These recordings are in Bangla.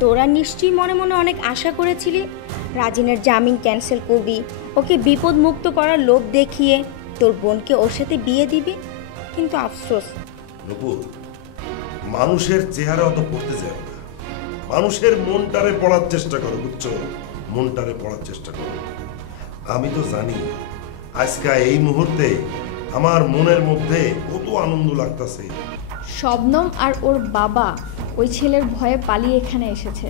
তোরা নিশ্চয়ই মনে মনে অনেক আশা করেছিলি রাজিনের জামিন ক্যান্সেল করবি, ওকে বিপদ মুক্ত করার লোভ দেখিয়ে তোর বোনকে ওর সাথে বিয়ে দিবি। কিন্তু আফসোস নূপুর, মানুষের চেহারা অত পড়তে যায় না, মানুষের মনটারে পড়ার চেষ্টা করো, বুঝছো? মনটারে পড়ার চেষ্টা করো। আমি তো জানি আজকে এই মুহূর্তে আমার মনের মধ্যে কত আনন্দ লাগতেছে। শবনম আর ওর বাবা ওই ছেলের ভয়ে পালিয়ে এখানে এসেছে।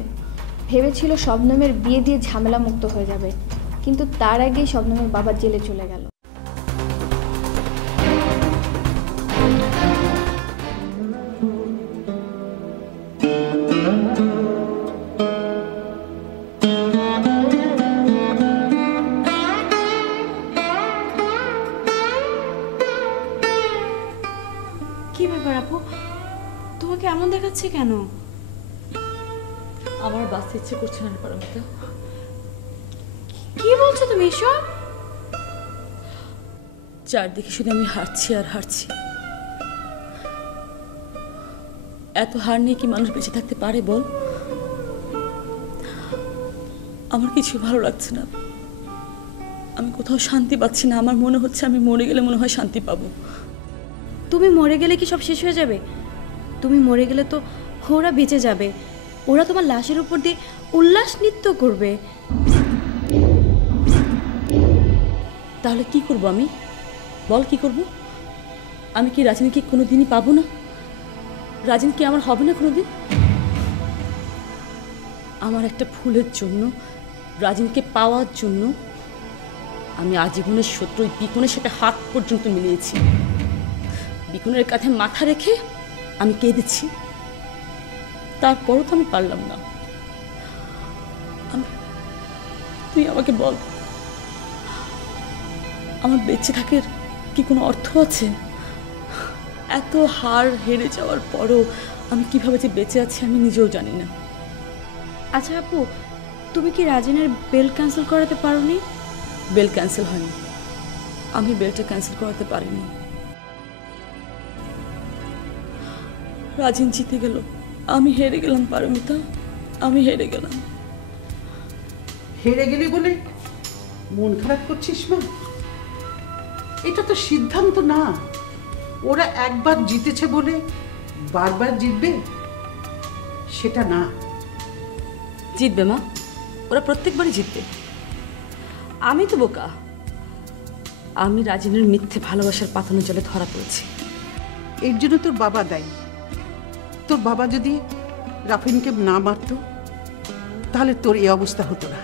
ভেবেছিল শবনমের বিয়ে দিয়ে ঝামেলা মুক্ত হয়ে যাবে, কিন্তু তার আগেই শবনমের বাবা জেলে চলে গেল। কি ব্যাপার আপু, তোমাকে এমন দেখাচ্ছে কেন? আমার বাঁচতে ইচ্ছে করছে না পারমিতা। কি বলছো তুমি এসব? চারদিকে শুধু আমি হারছি আর হারছি। এত হার নিয়ে কি মানুষ বেঁচে থাকতে পারে বল? আমার কিছু ভালো লাগছে না, আমি কোথাও শান্তি পাচ্ছি না। আমার মনে হচ্ছে আমি মরে গেলে মনে হয় শান্তি পাবো। তুমি মরে গেলে কি সব শেষ হয়ে যাবে? তুমি মরে গেলে তো ওরা বেঁচে যাবে, ওরা তোমার লাশের উপর দিয়ে উল্লাস নৃত্য করবে। তাহলে কি করব আমি? বল কি করব? আমি কি রাজিনকে কোনোদিনই পাবো না? রাজিন কি আমার হবে না কোনোদিন? আমার একটা ফুলের জন্য, রাজিনকে পাওয়ার জন্য আমি আজীবনের শত্রু বিকনের সাথে হাত পর্যন্ত মিলিয়েছি। বিকনের কাঁধে মাথা রেখে আমি কেঁদেছি, তারপরও তো আমি পারলাম না। তুই আমাকে বল, আমার বেঁচে থাকার কি কোনো অর্থ আছে? এত হার হেরে যাওয়ার পরও আমি কিভাবে যে বেঁচে আছি আমি নিজেও জানি না। আচ্ছা আপু, তুমি কি রাজিনের বেল ক্যান্সেল করাতে পারোনি? বেল ক্যান্সেল হয়নি, আমি বেলটা ক্যান্সেল করাতে পারিনি। রাজিন জিতে গেল, আমি হেরে গেলাম পারমিতা, আমি হেরে গেলাম। হেরে গেলি বলে মন খারাপ করছিস মা? এটা তো সিদ্ধান্ত না। ওরা একবার জিতেছে বলে বারবার জিতবে সেটা না। জিতবে মা, ওরা প্রত্যেকবারই জিতবে। আমি তো বোকা, আমি রাজিনের মিথ্যে ভালোবাসার পাতানো জলে ধরা পড়েছি। এর জন্য তোর বাবা দায়ী। তোর বাবা যদি রাফিনকে না মারতো তাহলে তোর এই অবস্থা হতো না।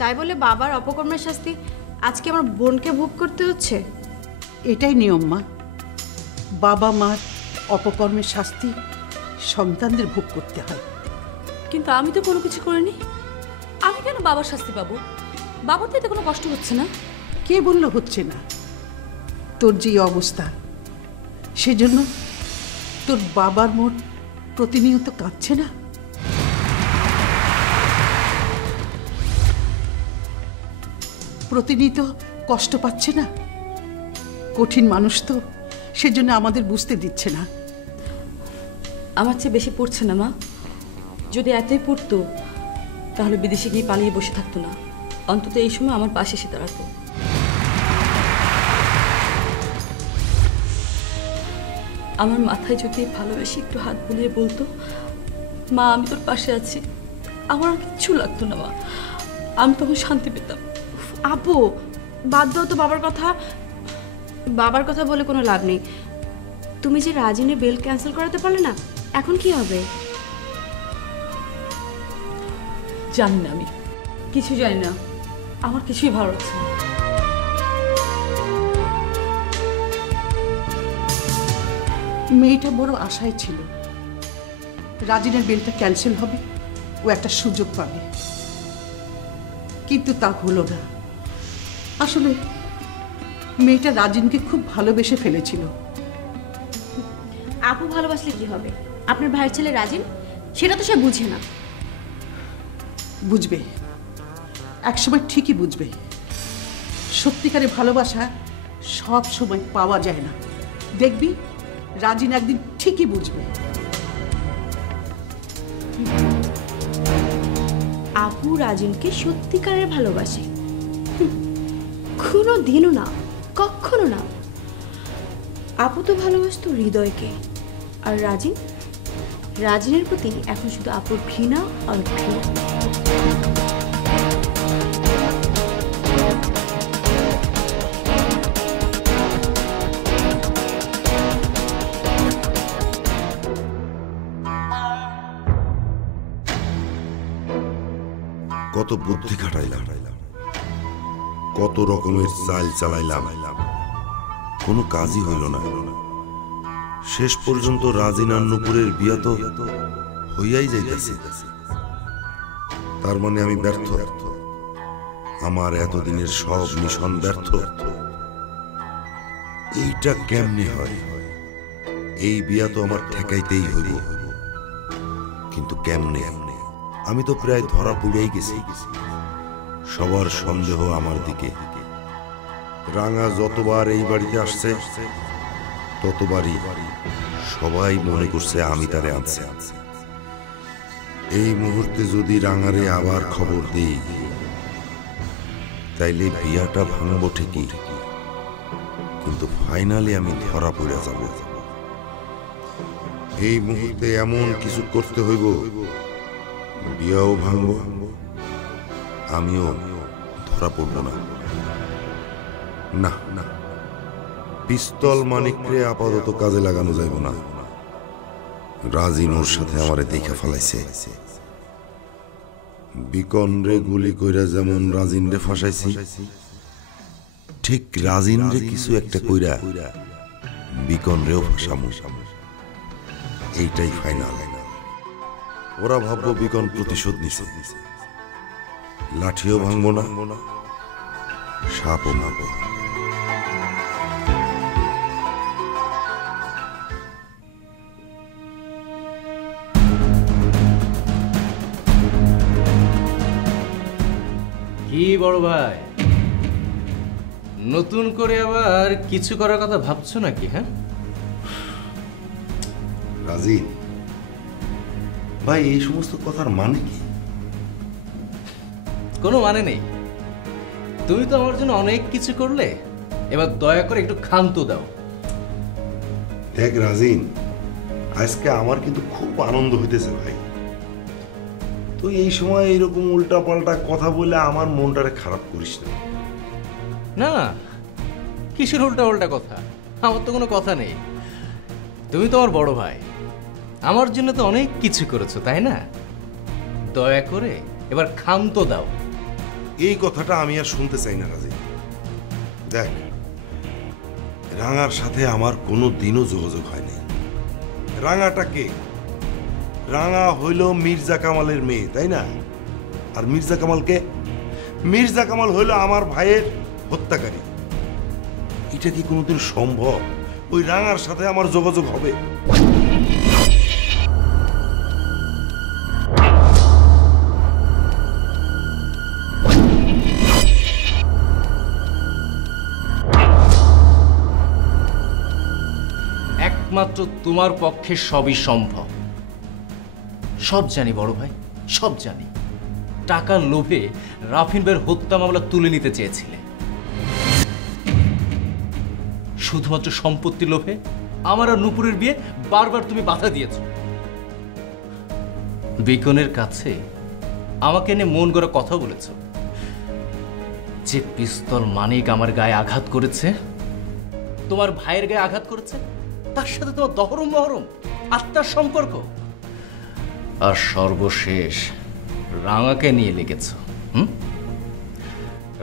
তাই বলে বাবার অপকর্মের শাস্তি আজকে আমার বোনকে ভোগ করতে হচ্ছে? এটাই নিয়ম মা। বাবা মার অপকর্মের শাস্তি সন্তানদের ভোগ করতে হয়। কিন্তু আমি তো কোনো কিছু করিনি, আমি কেন বাবার শাস্তি পাবো? বাবার তো এতে কোনো কষ্ট হচ্ছে না। কে বললো হচ্ছে না? তোর যে অবস্থা সেজন্য তোর বাবার মন প্রতিনিয়ত কাঁদছে না? প্রতিনিয়ত কষ্ট পাচ্ছে না? কঠিন মানুষ তো, সেজন্য আমাদের বুঝতে দিচ্ছে না। আমার চেয়ে বেশি পড়ছে না মা। যদি এতই পড়তো তাহলে বিদেশে গিয়ে পালিয়ে বসে থাকতো না, অন্তত এই সময় আমার পাশে এসে দাঁড়াতো। আমার মাথায় যদি ভালোবেসে একটু হাত বুলিয়ে বলতো, মা আমি তোর পাশে আছি, আমার আর কিচ্ছু লাগতো না মা, আমি তখন শান্তি পেতাম। আপু বাদ দাও তো বাবার কথা। বাবার কথা বলে কোনো লাভ নেই। তুমি যে রাজিনের বেল ক্যান্সেল করাতে পারলে না, এখন কি হবে? জানি না, আমি কিছু জানি না, আমার কিছুই ভালো লাগছে না। মেয়েটা বড় আশায় ছিল রাজিনের বেলটা ক্যান্সেল হবে, ও একটা সুযোগ পাবে, কিন্তু তা হলো না। আসলে মেয়েটা রাজিনকে খুব ভালোবেসে ফেলেছিল। আপু ভালোবাসলে কি হবে? আপনার ভাইয়ের ছেলে রাজিন, সেটা তো সে বুঝে না। বুঝবে, একসময় ঠিকই বুঝবে। সত্যিকারে ভালোবাসা সব সময় পাওয়া যায় না। দেখবি রাজিন একদিন ঠিকই বুঝবে। আপু রাজিনকে সত্যিকারের ভালোবাসে? কোনো দিনও না, কখনো না। আপু তো ভালোবাসতো হৃদয়কে, আর রাজিনের প্রতি এখন শুধু আপুর ঘৃণা আর ঘৃণা। কত বুদ্ধি খাটাইলাম, কত রকমের চাল চালাইলাম, কোনো কাজই হইল না। শেষ পর্যন্ত রাজিন আর নুপুরের বিয়া তো হইয়াই যাইতেছে। তার মানে আমি ব্যর্থ, আমার এতদিনের সব মিশন ব্যর্থ। এইটা কেমনে হয়? এই বিয়া তো আমার ঠেকাইতেই হইব, কিন্তু কেমনে? আমি তো প্রায় ধরা পড়েই গেছি। সবার সন্দেহ আমার দিকে। রাঙা যতবার এই বাড়িতে আসছে ততবারই সবাই মনে করছে আমি তারে আনছি। এই মুহূর্তে যদি রাঙারে আবার খবর দিই, তাইলে বিয়াটা ভাঙবো ঠিকই, কিন্তু ফাইনালি আমি ধরা পড়ে যাব। এই মুহূর্তে এমন কিছু করতে হইব, বিয়াও ভাঙবো, আমিও ধরা পড়ব না। না না, পিস্তল মানিকরে আপাতত কাজে লাগানো যাইব না। রাজিন ওর সাথে আমারে দেখা ফেলাইছে। বিকন রে গুলি কইরা যেমন রাজিন রে ফাঁসাইছি, ঠিক রাজিন রে কিছু একটা কইরা বিকন রেও ফাঁসামু। এইটাই ফাইনাল। ওরা ভাববো বিকন প্রতিশোধ নিছে। লাঠিও ভাঙবো না, সাপও মারবো। কি বড় ভাই, নতুন করে আবার কিছু করার কথা ভাবছো নাকি? হ্যাঁ রাজিন ভাই, এই সমস্ত কথার মানে কি? কোনো মানে নেই। তুমি তো আমার জন্য অনেক কিছু করলে, এবার দয়া করে একটু ক্ষান্ত দাও। দেখ রাজিন, আজকে আমার কিন্তু খুব আনন্দ হইতেছে ভাই। তো এই সময় এইরকম উল্টা পাল্টা কথা বলে আমার মনটারে খারাপ করিস না। না, কিসের উল্টা উল্টা কথা? আমার তো কোনো কথা নেই। তুমি তো আমার বড় ভাই, আমার জন্য তো অনেক কিছু করেছো, তাই না? দয়া করে এবার ক্ষান্ত দাও। এই কথাটা আমি আর শুনতে চাই না রাজিন। দেখ, রাঙার সাথে আমার কোনো দিনও যোগাযোগ হয়নি। রাঙাটা কে? রাঙা হইল মির্জা কামালের মেয়ে, তাই না? আর মির্জা কামাল কে? মির্জা কামাল হইল আমার ভাইয়ের হত্যাকারী। এটা কি কোনোদিন সম্ভব? ওই রাঙার সাথে আমার যোগাযোগ হবে? একমাত্র তোমার পক্ষে সবই সম্ভব। সব জানি বড় ভাই, সব জানি। টাকার লোভে রাফিন ভাইয়ের হত্যা মামলা তুলে নিতে চেয়েছিলে। শুধুমাত্র সম্পত্তির লোভে আমার আর নুপুরের বিয়ে বারবার তুমি বাধা দিয়েছ। বিকনের কাছে আমাকে এনে মন গড়া কথা বলেছ। যে পিস্তল মানিক আমার গায়ে আঘাত করেছে, তোমার ভাইয়ের গায়ে আঘাত করেছে, তার সাথে তোমার দহরম মহরম আত্মার সম্পর্ক। আর সর্বশেষ রাঙাকে নিয়ে লেগেছ।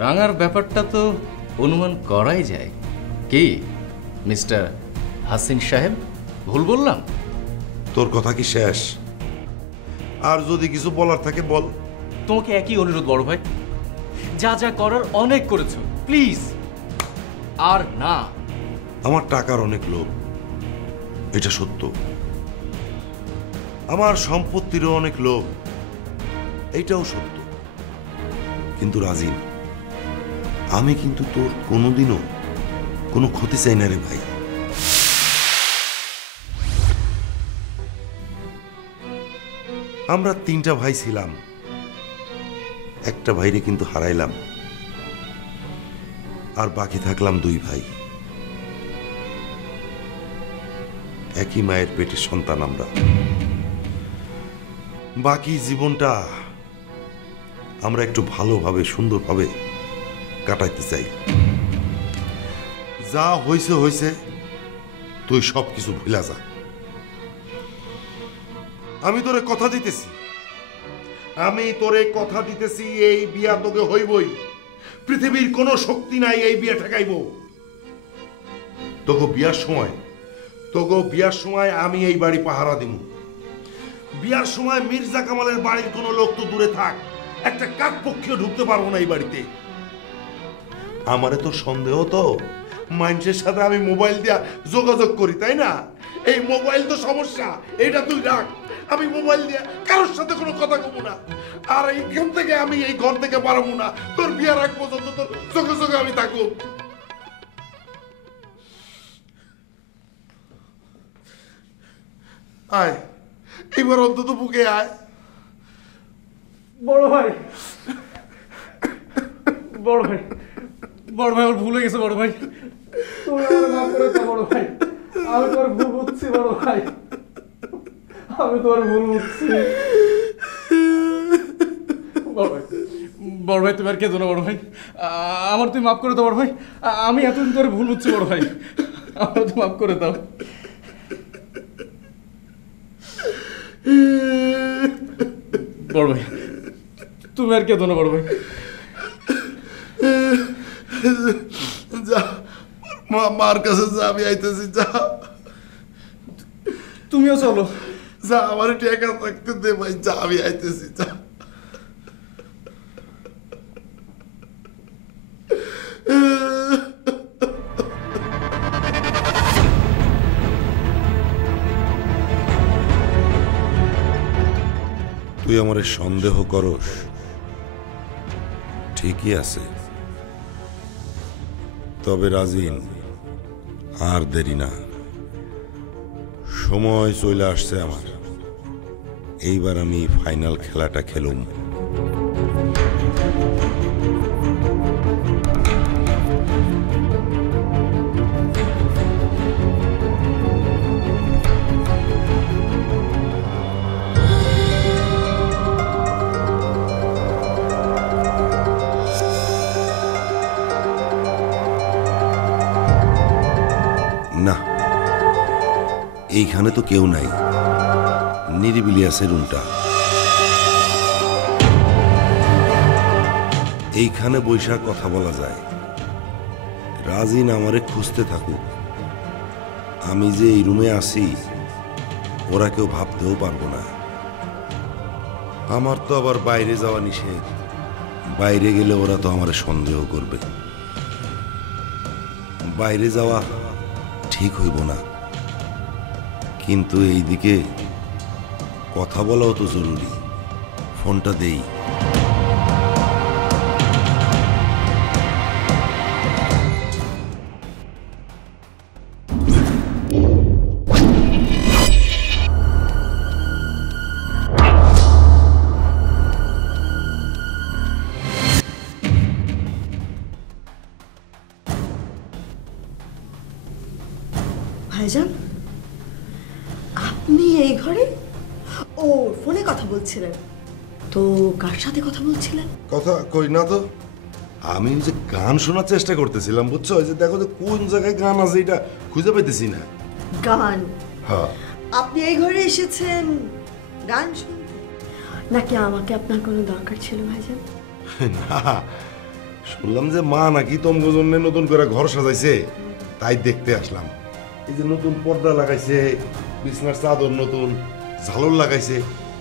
রাঙার ব্যাপারটা তো অনুমান করাই যায়। কি মিস্টার হাসিন সাহেব, ভুল বললাম? তোর কথা কি শেষ? আর যদি কিছু বলার থাকে বল। তোমাকে একই অনুরোধ বড় ভাই, যা যা করার অনেক করেছো, প্লিজ আর না। আমার টাকার অনেক লোভ, এটা সত্য। আমার সম্পত্তিরও অনেক লোভ, এইটাও সত্য। কিন্তু রাজিন, আমি কিন্তু তোর কোনোদিনও কোনো ক্ষতি চাই না রে ভাই। আমরা 3টা ভাই ছিলাম, একটা ভাইরে কিন্তু হারাইলাম, আর বাকি থাকলাম 2 ভাই। একই মায়ের পেটের সন্তান আমরা। বাকি জীবনটা আমরা একটু ভালোভাবে সুন্দরভাবে কাটাইতে চাই। যা হয়েছে হয়েছে, তুই সবকিছু ভুলা যা। আমি তোরে কথা দিতেছি, এই বিয়া তোকে হইবই। পৃথিবীর কোনো শক্তি নাই এই বিয়া ঠেকাইব। তোকে বিয়ার সময় আমি এই বাড়ি পাহারা দিব। বিয়ার সময় মির্জা কামালের বাড়ির কোনো লোক তো দূরে থাক, একটা কাকপক্ষীও ঢুকতে পারবো না এই বাড়িতে। আমারে তো সন্দেহ, তো মানুষের সাথে আমি মোবাইল দিয়া যোগাযোগ করি, তাই না? এই মোবাইল তো সমস্যা, এটা তুই রাখ। আমি মোবাইল দিয়ে কারোর সাথে কোনো কথা কব না, আর এইখান থেকে আমি এই ঘর থেকে পারবো না। তোর বিয়ার আগ পর্যন্ত তোর চোখে চোখে আমি থাকবো। আয়, এবার অন্তত বুকে আয়। বড় ভাই, বড় ভাই, বড় ভাই, আমার ভুল হয়ে গেছে বড় ভাই। তুমি আমার মাফ করে দাও বড় ভাই। আমি তোমার ভুল বুঝছি বড় ভাই, আমি তোমার ভুল বুঝছি বড় ভাই। বড় ভাই তুমি আর কেঁদো না বড় ভাই, আমার তুমি মাফ করে দাও বড় ভাই। আমি এতদিন তোর ভুল বুঝছি বড় ভাই, আমার তুমি মাফ করে দাও। বড় ভাই তুমি আর কেঁদো না বড় ভাই। যা, মার কাছে যা, আমি আইতেছি। যা, তুমিও চলো। যা, আমার টাকা থাকতে দে ভাই। যা, আমি আইতেছি। যা। তুই আমারে সন্দেহ করস, ঠিকই আছে। তবে রাজিন, আর দেরি না, সময় চলে আসছে আমার। এইবার আমি ফাইনাল খেলাটা খেলুম। না, এইখানে তো কেউ নাই, নিরিবিলি আছে রুমটা। এইখানে বৈশা কথা বলা যায়। রাজিন আমারে খুঁজতে থাকুক, আমি যে এই রুমে আছি ওরা কেউ ভাবতেও পারবো না। আমার তো আবার বাইরে যাওয়া নিষেধ, বাইরে গেলে ওরা তো আমারে সন্দেহ করবে। বাইরে যাওয়া ঠিক হইব না, কিন্তু এইদিকে কথা বলাও তো জরুরি। ফোনটা দেই। ভাইজান, আপনি এই ঘরে? ও, ফোনে কথা বলছিলেন তো? কার সাথে কথা বলছিলেন? কথা কই না তো, আমি যে গান শোনার চেষ্টা করতেছিলাম, বুঝছো? যে দেখো যে কোন জায়গায় গান আছে এটা খুঁজে পাইতেছি না। গান? হ্যাঁ। আপনি এই ঘরে এসেছেন গান শুনতে, নাকি আমাকে আপনার কোনো দরকার ছিল ভাইজান? না, শুনলাম যে মা নাকি তোমার জন্য নতুন করে ঘর সাজাইছে, তাই দেখতে আসলাম। এই যে নতুন পর্দা লাগাইছে, বিছনার চাদর নতুন, ঝালর লাগাইছে,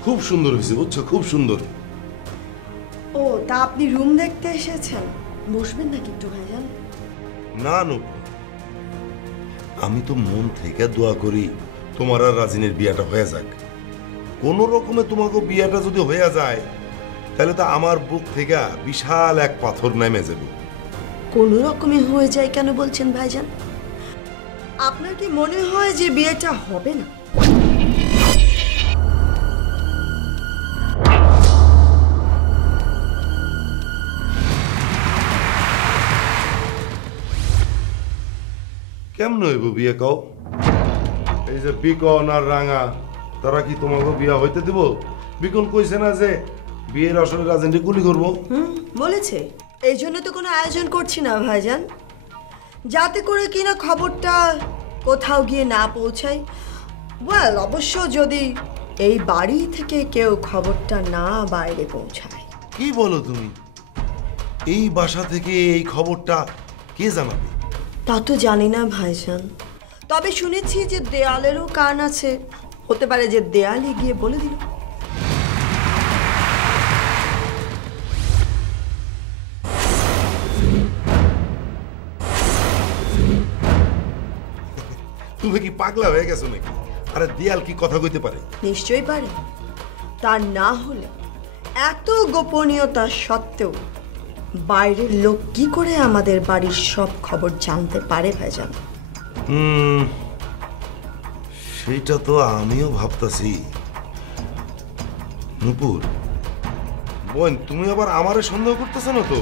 খুব সুন্দর হয়েছে, বুঝছো? খুব সুন্দর। ও, তা আপনি রুম দেখতে এসেছেন? বসবেন নাকি একটু ভাইজান? না নু, আমি তো মন থেকে দোয়া করি তোমার আর রাজিনের বিয়াটা হয়ে যাক। কোন রকমে তোমাকে বিয়াটা যদি হয়ে যায়, তাহলে তো আমার বুক থেকে বিশাল এক পাথর নেমে যাবে। কোনো রকমে হয়ে যায় কেন বলছেন ভাইজান? আপনার কি মনে হয় যে বিয়েটা হবে না? কেমন হইব বিয়ে কও? এই যে বিকন আর রাঙা, তারা কি তোমাকে বিয়া হইতে দিব? বিকন কইছে না যে বিয়ের আসলে রাজেন্দ্র গুলি করবো? বলেছে। এই জন্য তো কোনো আয়োজন করছি না ভাইজান, যাতে করে কিনা খবরটা কোথাও গিয়ে না পৌঁছায়। ওয়েল, অবশ্য যদি এই বাড়ি থেকে কেউ খবরটা না বাইরে পৌঁছায়। কি বলো তুমি? এই বাসা থেকে এই খবরটা কে জানাবে? তা তো জানি না ভাইজান, তবে শুনেছি যে দেয়ালেরও কান আছে। হতে পারে যে দেয়ালে গিয়ে বলে দিল। তুমি কি পাগলা হয়ে গেছো নাকি? আরে দেয়াল কি কথা কইতে পারে? নিশ্চয়ই পারে। তা না হলে এত গোপনীয়তা সত্ত্বেও বাইরের লোক কি করে আমাদের বাড়ির সব খবর জানতে পারে ভাইজান? সেইটা তো আমিও ভাবতাছি। নুপুর বোন, তুমি আবার আমারে সন্দেহ করতেছো না তো?